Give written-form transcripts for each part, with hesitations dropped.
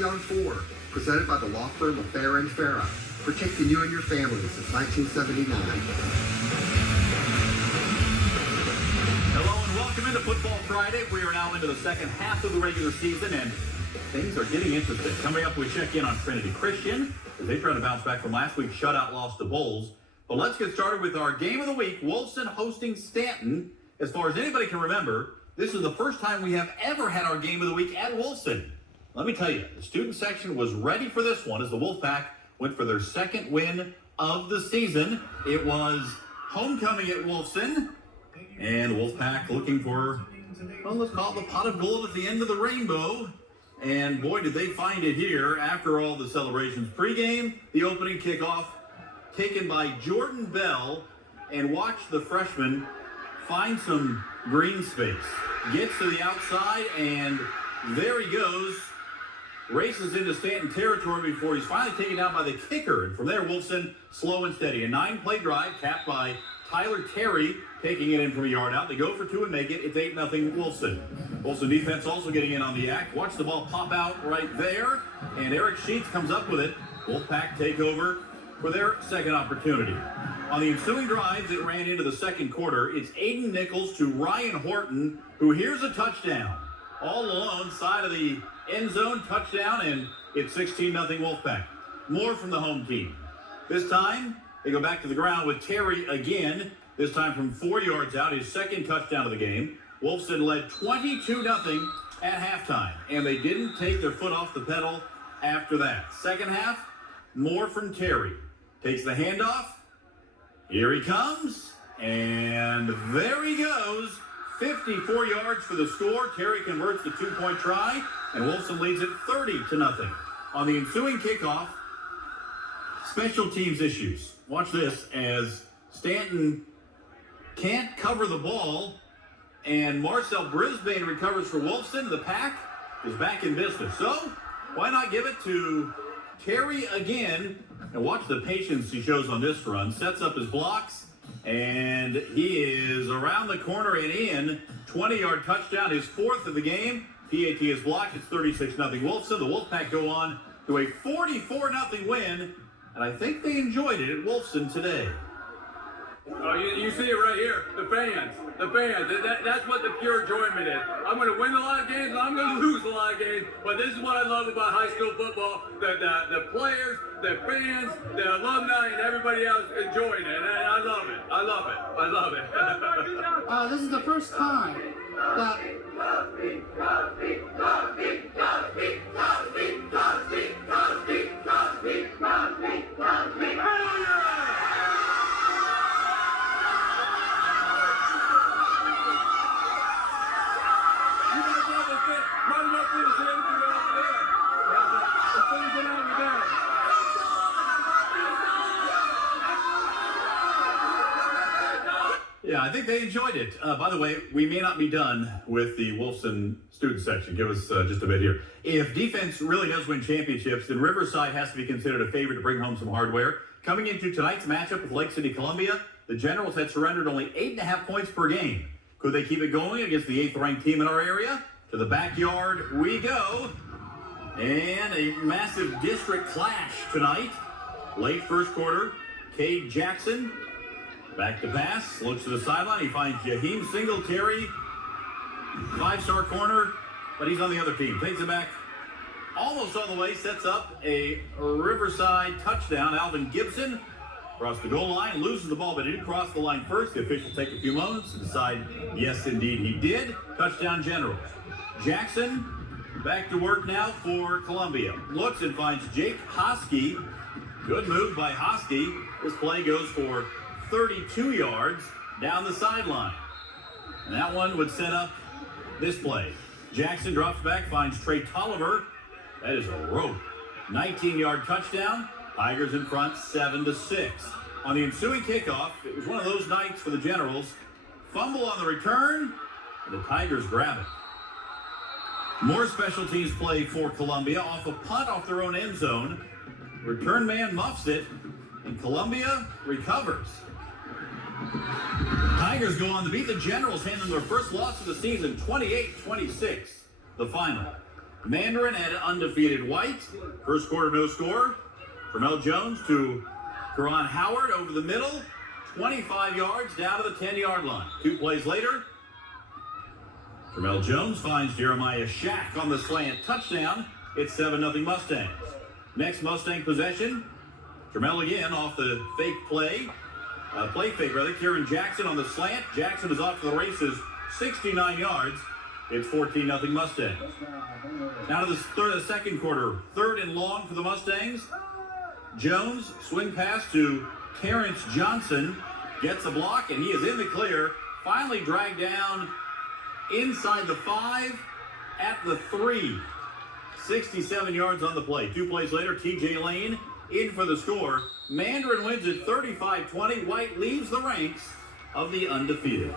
We Are Four, presented by the law firm of Fair and Farah, protecting you and your family since 1979. Hello and welcome into Football Friday. We are now into the second half of the regular season, and things are getting interesting. Coming up, we check in on Trinity Christian as they try to bounce back from last week's shutout loss to Bulls. But let's get started with our game of the week, Wolfson hosting Stanton. As far as anybody can remember, this is the first time we have ever had our game of the week at Wolfson. Let me tell you, the student section was ready for this one as the Wolfpack went for their second win of the season. It was homecoming at Wolfson, and Wolfpack looking for, well, let's call it the pot of gold at the end of the rainbow. And boy, did they find it here after all the celebrations. Pre-game, the opening kickoff taken by Jordan Bell, and watch the freshman find some green space. Gets to the outside, and there he goes. Races into Stanton territory before he's finally taken down by the kicker. And from there, Wolfson slow and steady. A 9-play drive capped by Tyler Terry, taking it in from a yard out. They go for two and make it. It's 8-0 Wolfson. Wolfson defense also getting in on the act. Watch the ball pop out right there. And Eric Sheets comes up with it. Wolfpack take over for their second opportunity. On the ensuing drives, it ran into the second quarter. It's Aiden Nichols to Ryan Horton, who hears a touchdown. All alone, side of the end zone, touchdown, and it's 16-0 Wolfpack. More from the home team. This time, they go back to the ground with Terry again, this time from 4 yards out, his second touchdown of the game. Wolfson led 22-0 at halftime, and they didn't take their foot off the pedal after that. Second half, more from Terry. Takes the handoff. Here he comes, and there he goes. 54 yards for the score. Terry converts the two-point try, and Wolfson leads it 30-0. On the ensuing kickoff, special teams issues. Watch this as Stanton can't cover the ball, and Marcel Brisbane recovers for Wolfson. The Pack is back in business. So why not give it to Terry again? And watch the patience he shows on this run. Sets up his blocks, and he is around the corner and in. 20-yard touchdown, his fourth of the game. PAT is blocked. It's 36-0 Wolfson. The Wolfpack go on to a 44-0 win, and I think they enjoyed it at Wolfson today. Oh, you see it right here. The fans. That's what the pure enjoyment is. I'm going to win a lot of games, and I'm going to lose a lot of games. But this is what I love about high school football. The players, the fans, the alumni, and everybody else enjoying it. And I love it. I love it. This is the first time that... Yeah, I think they enjoyed it. By the way, we may not be done with the Wolfson student section. Give us just a bit here. If defense really does win championships, then Riverside has to be considered a favorite to bring home some hardware. Coming into tonight's matchup with Lake City, Columbia, the Generals had surrendered only 8.5 points per game. Could they keep it going against the 8th-ranked team in our area? To the backyard we go. And a massive district clash tonight. Late first quarter, Cade Jackson back to pass, looks to the sideline. He finds Jaheim Singletary, 5-star corner, but he's on the other team. Takes it back almost all the way, sets up a Riverside touchdown. Alvin Gibson across the goal line, loses the ball, but he did cross the line first. The officials take a few moments to decide, yes, indeed, he did. Touchdown Generals. Jackson back to work now for Columbia. Looks and finds Jake Hosky. Good move by Hosky. This play goes for 32 yards down the sideline. And that one would set up this play. Jackson drops back, finds Trey Tolliver. That is a rope. 19-yard touchdown. Tigers in front, 7-6. On the ensuing kickoff, it was one of those nights for the Generals. Fumble on the return, and the Tigers grab it. More special teams play for Columbia off a punt off their own end zone. Return man muffs it, and Columbia recovers. Tigers go on to beat the Generals, handing their first loss of the season, 28-26, the final. Mandarin and undefeated White. First quarter, no score. Tramel Jones to Karan Howard over the middle. 25 yards down to the 10-yard line. 2 plays later, Tramel Jones finds Jeremiah Shack on the slant touchdown. It's 7-0 Mustangs. Next Mustang possession, Tramel again off the fake play. Play fake, rather. Kieran Jackson on the slant. Jackson is off to the races, 69 yards. It's 14-0 Mustangs. Now to the second quarter. 3rd and long for the Mustangs. Jones, swing pass to Terrence Johnson. Gets a block, and he is in the clear. Finally dragged down inside the 5 at the 3. 67 yards on the play. 2 plays later, TJ Lane in for the score. Mandarin wins it 35-20. White leaves the ranks of the undefeated.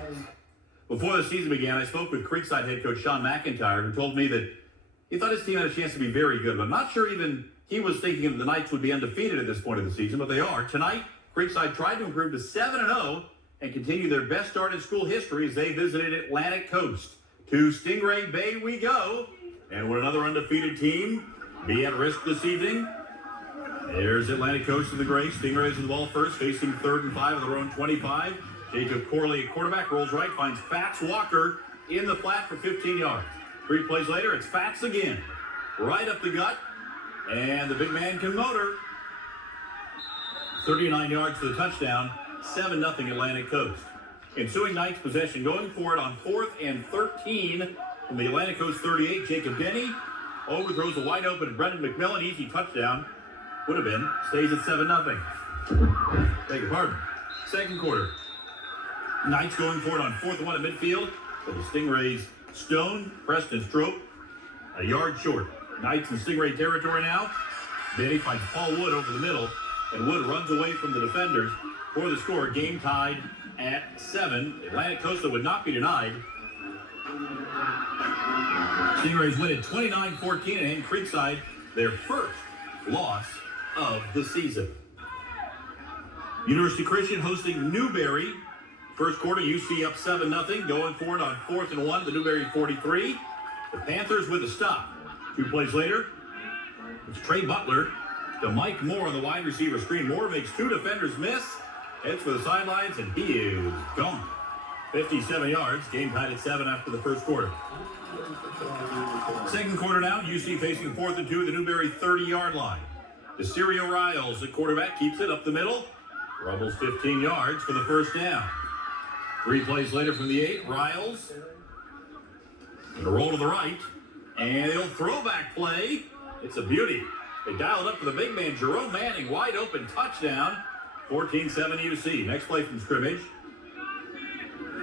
Before the season began, I spoke with Creekside head coach Sean McIntyre, who told me that he thought his team had a chance to be very good, but I'm not sure even he was thinking that the Knights would be undefeated at this point of the season, but they are. Tonight, Creekside tried to improve to 7-0 and continue their best start in school history as they visited Atlantic Coast. To Stingray Bay we go. And would another undefeated team be at risk this evening? There's Atlantic Coast to the Gray. Stingrays with the ball first, facing 3rd and 5 of their own 25. Jacob Corley, quarterback, rolls right, finds Fats Walker in the flat for 15 yards. 3 plays later, it's Fats again. Right up the gut, and the big man can motor. 39 yards for the touchdown, 7-0 Atlantic Coast. Ensuing Knights possession going for it on 4th and 13 from the Atlantic Coast 38. Jacob Denny overthrows a wide open Brendan McMillan. Easy touchdown. Would have been. Stays at 7-0. Beg your pardon. Second quarter. Knights going for it on 4th and 1 at midfield. But the Stingrays Stone, Preston Strope, a yard short. Knights in Stingray territory now. Denny finds Paul Wood over the middle. And Wood runs away from the defenders for the score. Game tied at 7. Atlantic Coast would not be denied. Stingrays win it 29-14 and hand Creekside their first loss of the season. University Christian hosting Newberry. First quarter, UC up 7-0. Going for it on 4th and 1, the Newberry 43. The Panthers with a stop. 2 plays later, it's Trey Butler to Mike Moore on the wide receiver screen. Moore makes 2 defenders miss. Heads for the sidelines, and he is gone. 57 yards. Game tied at 7 after the first quarter. Second quarter now, UC facing 4th and 2 at the Newberry 30-yard line. DeCirio Riles, at quarterback, keeps it up the middle. Rumbles 15 yards for the first down. 3 plays later from the 8, Riles going to roll to the right, and they'll throwback play. It's a beauty. They dial it up for the big man, Jerome Manning, wide open touchdown. 14-7 UC. Next play from scrimmage.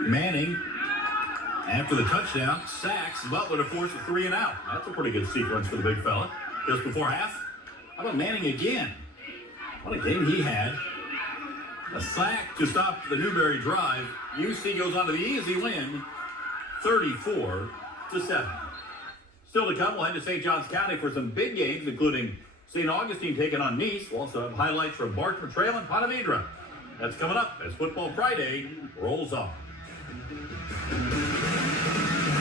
Manning, after the touchdown, sacks Butler to force a 3 and out. That's a pretty good sequence for the big fella. Just before half, how about Manning again? What a game he had. A sack to stop the Newberry drive. UC goes on to the easy win, 34-7. Still to come, we'll head to St. Johns County for some big games, including St. Augustine taking on Nice. We'll also have highlights from Bartram Trail and Ponte Vedra. That's coming up as Football Friday rolls on.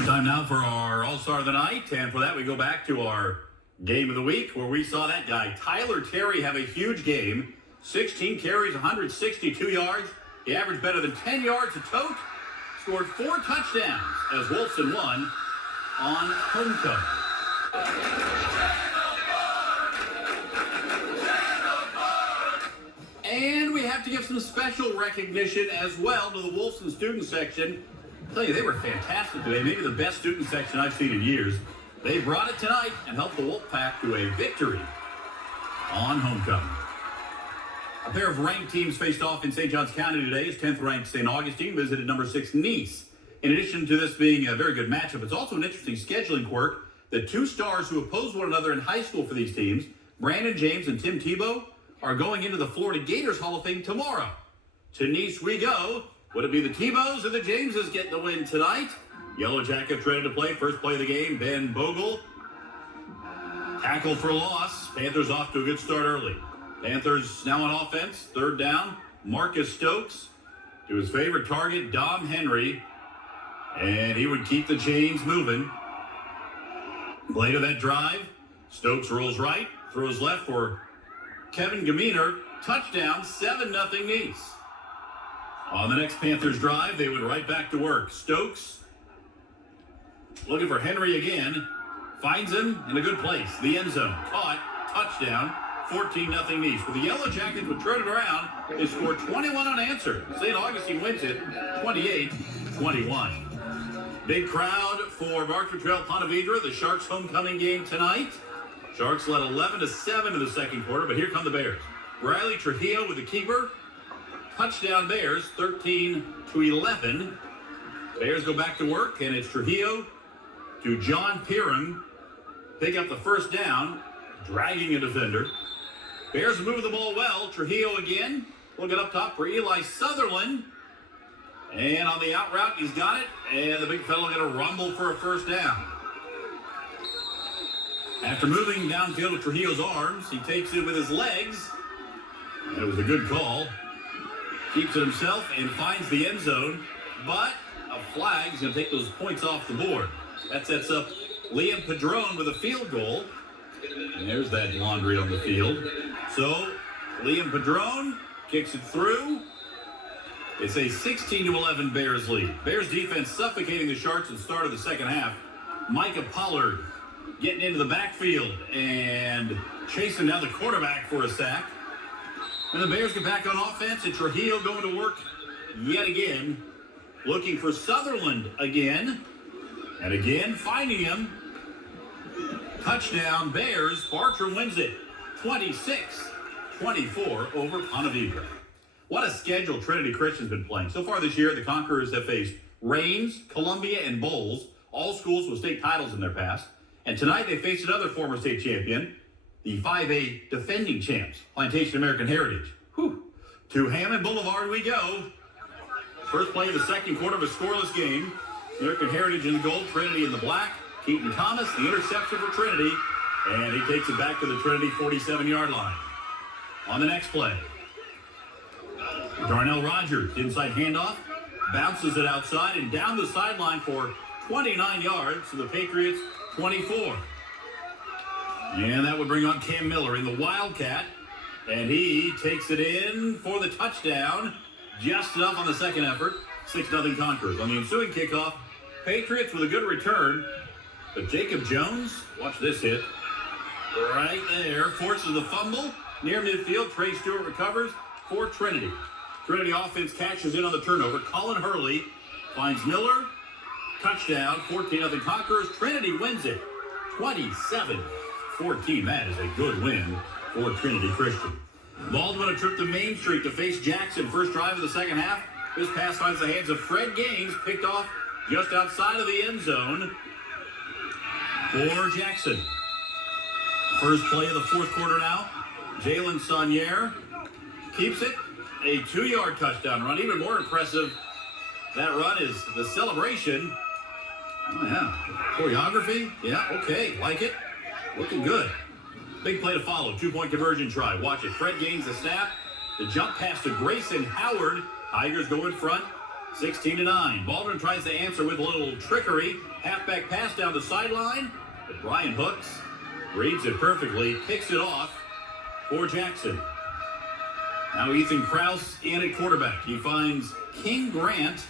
Time now for our All-Star of the Night, and for that we go back to our Game of the Week, where we saw that guy, Tyler Terry, have a huge game. 16 carries, 162 yards. He averaged better than 10 yards a tote. Scored 4 touchdowns as Wolfson won on homecoming. And we have to give some special recognition as well to the Wolfson student section. I'll tell you, they were fantastic today. Maybe the best student section I've seen in years. They brought it tonight and helped the Wolfpack to a victory on homecoming. A pair of ranked teams faced off in St. Johns County today as 10th ranked St. Augustine visited number 6 Nice. In addition to this being a very good matchup, it's also an interesting scheduling quirk. The 2 stars who opposed one another in high school for these teams, Brandon James and Tim Tebow, are going into the Florida Gators Hall of Fame tomorrow. To Nice we go. Would it be the Tebows or the Jameses getting the win tonight? Yellowjackets ready to play. First play of the game, Ben Bogle. Tackle for loss. Panthers off to a good start early. Panthers now on offense. 3rd down. Marcus Stokes to his favorite target, Dom Henry. And he would keep the chains moving. Play to that drive. Stokes rolls right, throws left for Kevin Gaminer. Touchdown, 7-0 Nice. On the next Panthers drive, they went right back to work. Stokes looking for Henry again. Finds him in a good place. The end zone. Caught. Touchdown. 14-0 Nice. With the Yellowjackets would turn it around. They scored 21 unanswered. St. Augustine wins it 28-21. Big crowd for Barker Trail Ponte Vedra, the Sharks homecoming game tonight. Sharks led 11-7 in the second quarter, but here come the Bears. Riley Trujillo with the keeper. Touchdown Bears, 13-11. Bears go back to work, and it's Trujillo to John Piram. Pick up the first down, dragging a defender. Bears move the ball well. Trujillo again. Looking up top for Eli Sutherland. And on the out route, he's got it. And the big fellow going to rumble for a first down. After moving downfield with Trujillo's arms, he takes it with his legs. And it was a good call. Keeps it himself and finds the end zone. But a flag's going to take those points off the board. That sets up Liam Padron with a field goal. And there's that laundry on the field. So Liam Padron kicks it through. It's a 16-11 Bears lead. Bears defense suffocating the Sharks at the start of the second half. Micah Pollard getting into the backfield and chasing down the quarterback for a sack. And the Bears get back on offense, and Trujillo going to work yet again, looking for Sutherland again, and again finding him. Touchdown Bears. Bartram wins it 26-24 over Ponte Vedra. What a schedule Trinity Christian's been playing. So far this year, the Conquerors have faced Rains, Columbia, and Bowles, all schools with state titles in their past. And tonight they face another former state champion, the 5A defending champs, Plantation American Heritage. To Hammond Boulevard we go. First play of the second quarter of a scoreless game. American Heritage in the gold, Trinity in the black. Keaton Thomas, the interception for Trinity, and he takes it back to the Trinity 47-yard line. On the next play, Darnell Rogers, inside handoff, bounces it outside and down the sideline for 29 yards to the Patriots 24. And that would bring on Cam Miller in the Wildcat, and he takes it in for the touchdown. Just enough on the second effort. 6-0 Conquerors. On the ensuing kickoff, Patriots with a good return. But Jacob Jones, watch this hit. Right there, forces the fumble. Near midfield, Trey Stewart recovers for Trinity. Trinity offense cashes in on the turnover. Colin Hurley finds Miller. Touchdown, 14-0 Conquerors. Trinity wins it 27-14. That is a good win for Trinity Christian. Baldwin a trip to Main Street to face Jackson. First drive of the second half. This pass finds the hands of Fred Gaines, picked off just outside of the end zone for Jackson. First play of the fourth quarter now. Jalen Saunier keeps it. A 2-yard touchdown run. Even more impressive, that run is the celebration. Oh, yeah. Choreography? Yeah, okay. Like it. Looking good. Big play to follow. 2-point conversion try. Watch it. Fred Gaines the snap. The jump pass to Grayson Howard. Tigers go in front. 16-9. Baldwin tries to answer with a little trickery. Halfback pass down the sideline. But Brian Hooks reads it perfectly. Kicks it off for Jackson. Now Ethan Krause in at quarterback. He finds King Grant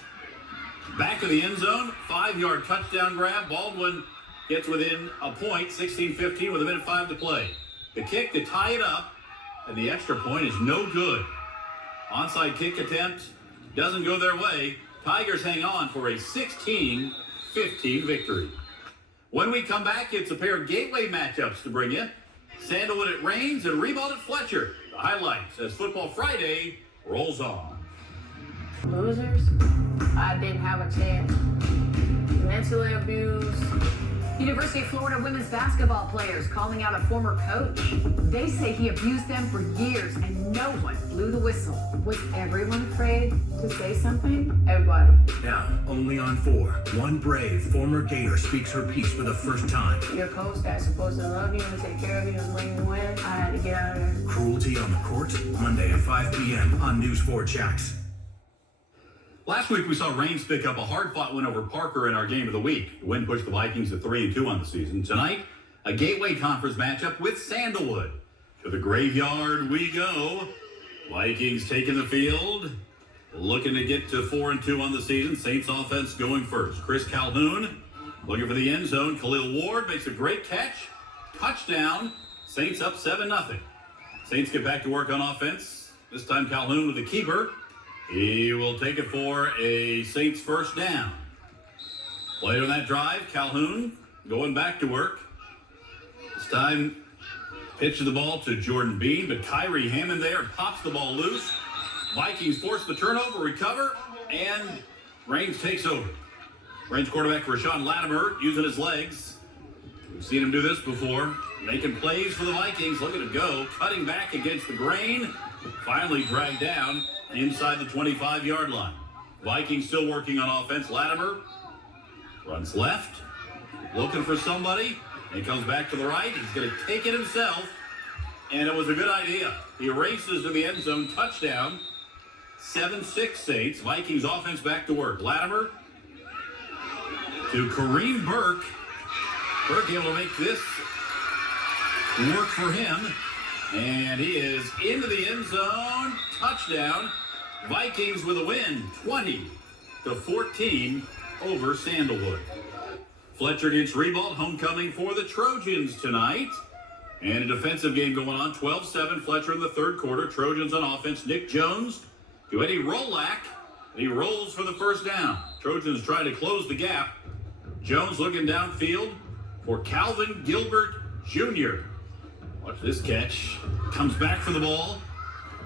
back of the end zone. 5-yard touchdown grab. Baldwin gets within a point. 16-15 with 1:05 to play. The kick to tie it up. And the extra point is no good. Onside kick attempt doesn't go their way. Tigers hang on for a 16-15 victory. When we come back, it's a pair of gateway matchups to bring you. Sandalwood at Rains and Rebound at Fletcher. The highlights as Football Friday rolls on. Losers? I didn't have a chance. Mentally abused. University of Florida women's basketball players calling out a former coach. They say he abused them for years and no one blew the whistle. Was everyone afraid to say something? Everybody. Now, only on 4. One brave former Gator speaks her piece for the first time. Your coach that's supposed to love you and take care of you and bring you in, I had to get out of there. Cruelty on the Court, Monday at 5 p.m. on News 4 Jax. Last week, we saw Rains pick up a hard-fought win over Parker in our game of the week. The win pushed the Vikings to 3-2 on the season. Tonight, A Gateway Conference matchup with Sandalwood. To the graveyard we go. Vikings taking the field. Looking to get to 4-2 on the season. Saints offense going first. Chris Calhoun looking for the end zone. Khalil Ward makes a great catch. Touchdown. Saints up 7-0. Saints get back to work on offense. This time Calhoun with the keeper. He will take it for a Saints first down. Later in that drive, Calhoun going back to work. This time, pitches the ball to Jordan Bean, but Kyrie Hammond there pops the ball loose. Vikings force the turnover, recover, and Reigns takes over. Reigns quarterback Rashawn Latimer using his legs. We've seen him do this before. Making plays for the Vikings. Look at it go. Cutting back against the grain. Finally dragged down inside the 25-yard line. Vikings still working on offense. Latimer runs left. Looking for somebody. He comes back to the right. He's going to take it himself. And it was a good idea. He races to the end zone. Touchdown. 7-6 Saints. Vikings offense back to work. Latimer to Kareem Burke. Burke able to make this work for him. And he is into the end zone. Touchdown. Vikings with a win. 20-14 over Sandalwood. Fletcher against Rebold. Homecoming for the Trojans tonight. And a defensive game going on. 12-7 Fletcher in the third quarter. Trojans on offense. Nick Jones to Eddie Rolak. He rolls for the first down. Trojans try to close the gap. Jones looking downfield for Calvin Gilbert Jr. Watch this catch. Comes back for the ball.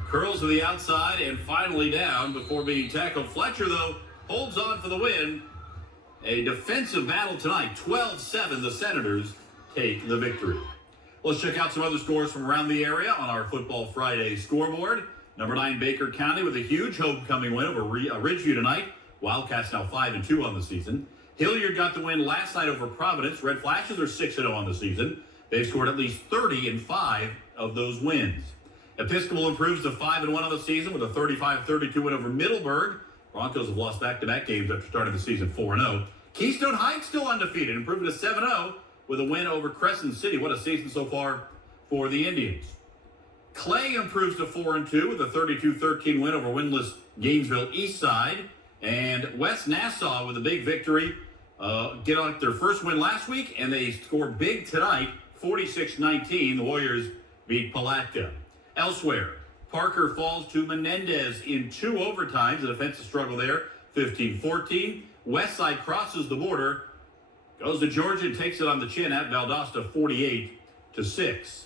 Curls to the outside and finally down before being tackled. Fletcher, though, holds on for the win. A defensive battle tonight. 12-7, the Senators take the victory. Let's check out some other scores from around the area on our Football Friday scoreboard. Number 9, Baker County with a huge homecoming win over Ridgeview tonight. Wildcats now 5-2 on the season. Hilliard got the win last night over Providence. Red Flashes are 6-0 on the season. They've scored at least 30 in 5 of those wins. Episcopal improves to 5-1 on the season with a 35-32 win over Middleburg. Broncos have lost back-to-back games after starting the season 4-0. Keystone Heights still undefeated, improving to 7-0 with a win over Crescent City. What a season so far for the Indians. Clay improves to 4-2 with a 32-13 win over winless Gainesville Eastside. And West Nassau with a big victory. Get on their first win last week, and they score big tonight, 46-19. The Warriors beat Palatka. Elsewhere, Parker falls to Menendez in 2 overtimes. The defensive struggle there, 15-14. Westside crosses the border, goes to Georgia and takes it on the chin at Valdosta, 48-6.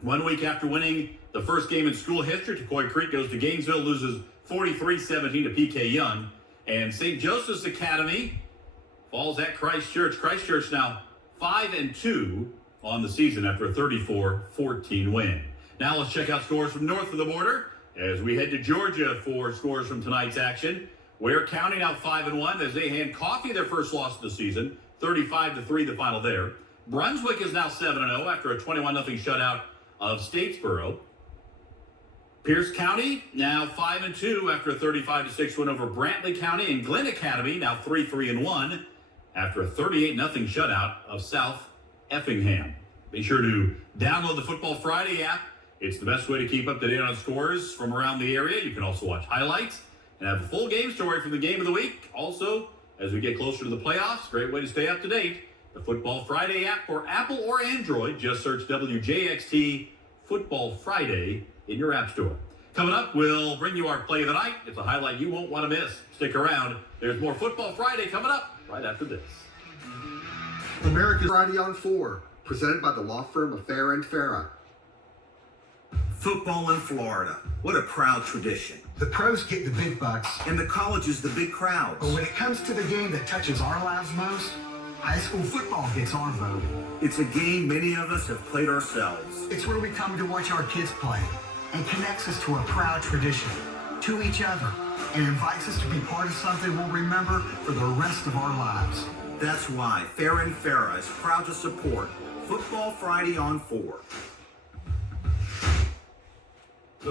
1 week after winning the first game in school history, Tecoy Creek goes to Gainesville, loses 43-17 to PK Young. And St. Joseph's Academy falls at Christchurch. Christchurch now 5-2 on the season after a 34-14 win. Now let's check out scores from north of the border as we head to Georgia for scores from tonight's action. Ware County now 5-1 as they hand Coffee their first loss of the season, 35-3 the final there. Brunswick is now 7-0 after a 21-0 shutout of Statesboro. Pierce County now 5-2 after a 35-6 win over Brantley County, and Glenn Academy now 3-1 after a 38-0 shutout of South Effingham. Be sure to download the Football Friday app. It's the best way to keep up to date on scores from around the area. You can also watch highlights and have a full game story from the game of the week. Also, as we get closer to the playoffs, great way to stay up to date. The Football Friday app for Apple or Android. Just search WJXT Football Friday in your app store. Coming up, we'll bring you our play of the night. It's a highlight you won't want to miss. Stick around. There's more Football Friday coming up right after this. America's Friday on 4, presented by the law firm of Fair and Farah. Football in Florida. What a proud tradition. The pros get the big bucks, And the colleges, the big crowds. but when it comes to the game that touches our lives most, high school football gets our vote. It's a game many of us have played ourselves. It's where we come to watch our kids play and connects us to a proud tradition, to each other, and invites us to be part of something we'll remember for the rest of our lives. That's why Fair and Farah is proud to support Football Friday on 4. For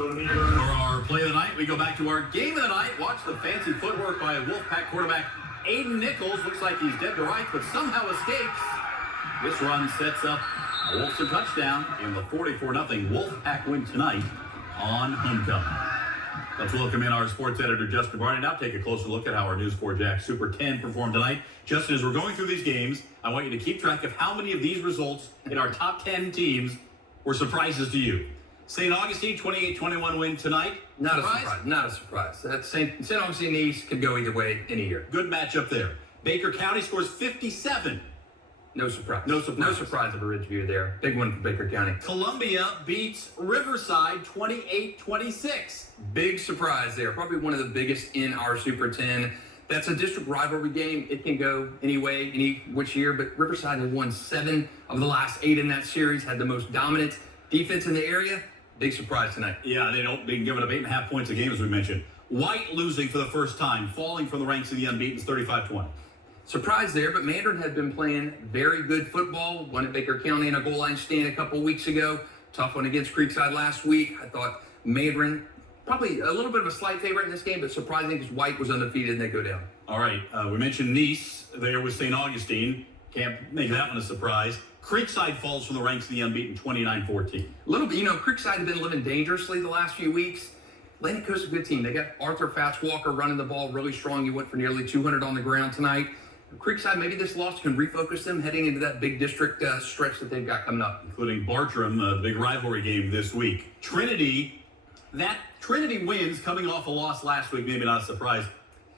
our play of the night, we go back to our game of the night. Watch the fancy footwork by Wolfpack quarterback Aiden Nichols. Looks like he's dead to rights, but somehow escapes. This run sets up a Wolves a touchdown in the 44-0 Wolfpack win tonight on homecoming. Let's welcome in our sports editor, Justin Barney. Now take a closer look at how our News 4 Jax Super 10 performed tonight. Justin, as we're going through these games, I want you to keep track of how many of these results in our top 10 teams were surprises to you. St. Augustine, 28-21 win tonight. Not a surprise. Not a surprise. That St. Augustine East could go either way any year. Good matchup there. Baker County scores 57. No surprise. No surprise. No surprise of a Ridgeview there. Big one for Baker County. Columbia beats Riverside 28-26. Big surprise there. Probably one of the biggest in our Super 10. That's a district rivalry game. It can go any way, any which year, but Riverside has won 7 of the last 8 in that series, had the most dominant defense in the area. Big surprise tonight. Yeah, they've been giving up 8.5 points a game, as we mentioned. White losing for the first time, falling from the ranks of the unbeaten, 35-20. Surprise there, but Mandarin had been playing very good football. Won at Baker County in a goal line stand a couple weeks ago. Tough one against Creekside last week. I thought Mandarin probably a little bit of a slight favorite in this game, but surprising because White was undefeated and they go down. All right, we mentioned Nice there with St. Augustine. Can't make that one a surprise. Creekside falls from the ranks of the unbeaten, 29-14. A little bit, Creekside have been living dangerously the last few weeks. Atlantic Coast is a good team. They got Arthur Fats-Walker running the ball really strong. He went for nearly 200 on the ground tonight. Creekside, maybe this loss can refocus them heading into that big district stretch that they've got coming up. Including Bartram, the big rivalry game this week. Trinity wins coming off a loss last week, maybe not a surprise.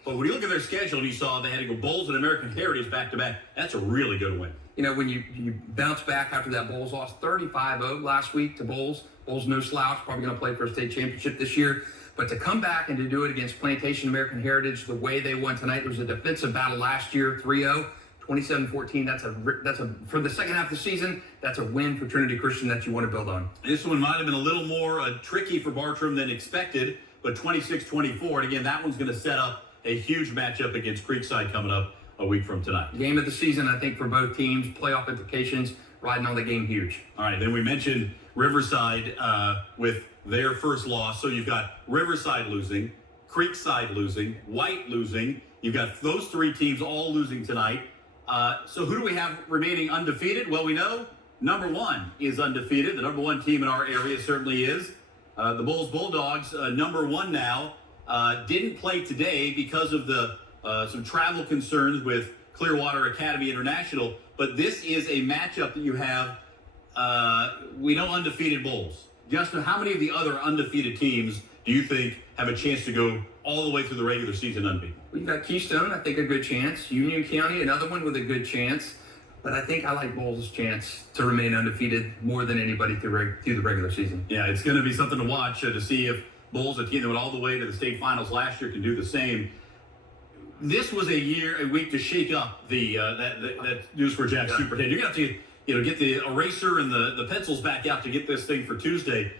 But when you look at their schedule and you saw they had to go Bulls and American Heritage back-to-back, that's a really good win. When you bounce back after that Bulls loss, 35-0 last week to Bulls. Bulls no slouch, probably going to play for a state championship this year. But to come back and to do it against Plantation American Heritage the way they won tonight, there was a defensive battle last year, 3-0, 27-14. That's a for the second half of the season, that's a win for Trinity Christian that you want to build on. This one might have been a little more tricky for Bartram than expected, but 26-24. And again, that one's going to set up a huge matchup against Creekside coming up a week from tonight. Game of the season, I think, for both teams. Playoff implications, riding on the game huge. All right, then we mentioned Riverside with their first loss. So you've got Riverside losing, Creekside losing, White losing. You've got those 3 teams all losing tonight. So who do we have remaining undefeated? Well, we know number 1 is undefeated. The number 1 team in our area certainly is. The Bulls Bulldogs, number 1 now, didn't play today because of the some travel concerns with Clearwater Academy International. But this is a matchup that you have. We know undefeated Bulls. Justin, how many of the other undefeated teams do you think have a chance to go all the way through the regular season unbeaten? We've got Keystone, I think, a good chance. Union County, another one with a good chance. But I think I like Bulls' chance to remain undefeated more than anybody through the regular season. Yeah, it's going to be something to watch to see if Bulls, a team that went all the way to the state finals last year, can do the same. This was a week to shake up the that News 4 Jax Super 10. You're going to have to get the eraser and the pencils back out to get this thing for Tuesday.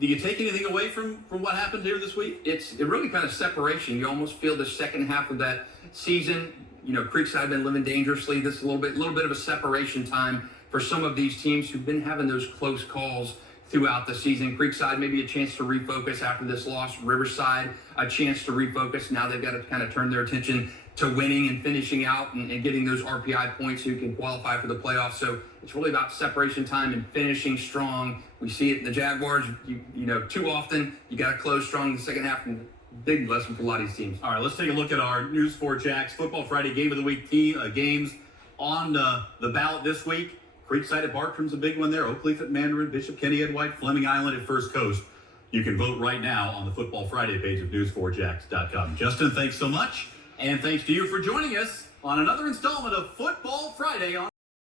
Do you take anything away from what happened here this week? It's really kind of separation. You almost feel the second half of that season. Creekside have been living dangerously. This is a little bit of a separation time for some of these teams who've been having those close calls throughout the season. Creekside maybe a chance to refocus after this loss. Riverside a chance to refocus. Now they've got to kind of turn their attention to winning and finishing out and getting those RPI points so you can qualify for the playoffs. So it's really about separation time and finishing strong. We see it in the Jaguars. Too often you got to close strong in the second half, and big lesson for a lot of these teams. All right, let's take a look at our News 4 Jax Football Friday Game of the Week games on the ballot this week. Creekside at Bartram's a big one there. Oakleaf at Mandarin, Bishop Kenny at White, Fleming Island at First Coast. You can vote right now on the Football Friday page of news4jax.com. Justin, thanks so much. And thanks to you for joining us on another installment of Football Friday on